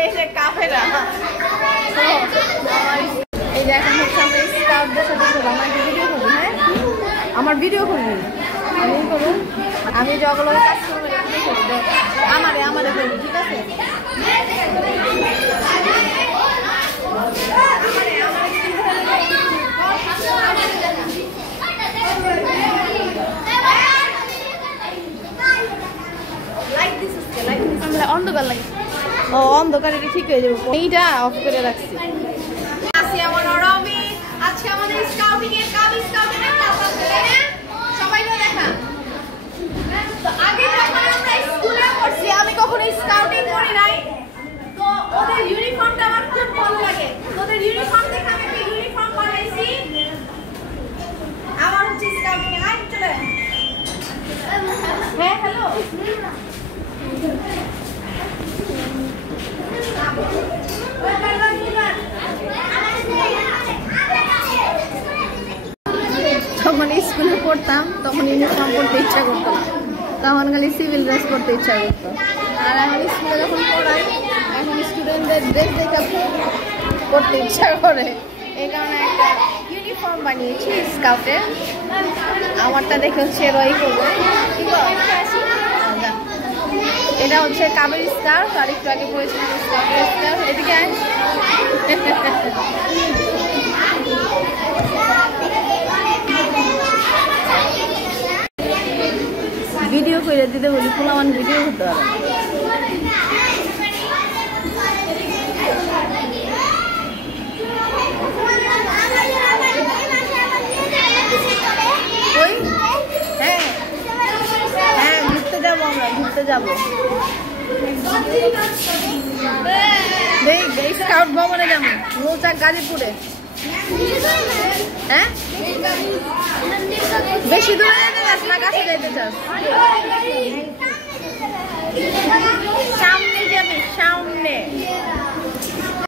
এই যে কাফেরা এই যে এখন হচ্ছে আমরা স্কাউটদের সাথে আমার ভিডিও করবো। হ্যাঁ আমার ভিডিও করবি আমি করবো আমি যেগুলো কাজ করবো আমারে করবি ঠিক আছে। আমরা অন্ধকার লাগে ও অন্ধকারে ঠিক হয়ে যাবো এইটা অফ করে রাখছি। আজকে আমাদের স্কাউটিং এর সবাইকে দেখা তো আগে যখন আমরা স্কুলে পড়ছি আমি কখনো স্কাউটিং করি নাই তো ওদের ইউনিফর্মটা আমার খুব ভালো লাগে। ওদের ইউনিফর্ম দেখে আমি একটা ইউনিফর্ম বানাইছি আমার হচ্ছে স্কাউটিং এ আই চলে হ্যাঁ হ্যালো যখন স্কুলে পড়তাম তখন ইউনিফর্ম পড়তে ইচ্ছা করতো না, তখন খালি সিভিল ড্রেস পড়তে ইচ্ছা করতো। আর এখন স্কুলে যখন পড়াই এখন স্টুডেন্টদের ড্রেস দেখে পড়তে ইচ্ছা করে, এই কারণে একটা ইউনিফর্ম বানিয়েছি স্কাউটের। আমারটা দেখে হচ্ছে এরই করবো। এটা হচ্ছে কাবেরি স্কার্ফ আর একটু আগে পড়েছিলাম স্কাউটের স্কার্ফ। এদিকে ভিডিও করে দিতে বলি পোলামান ভিডিও করতে পারে ওই হ্যাঁ হ্যাঁ ঘুরতে যাবো আমরা ঘুরতে যাবো স্কাউট ভবনে যাবো মৌচাক গাজীপুরে। হ্যাঁ বেশি দূরে যেতে চাস না কাছে যেতে চাস? সামনে যাবে সামনে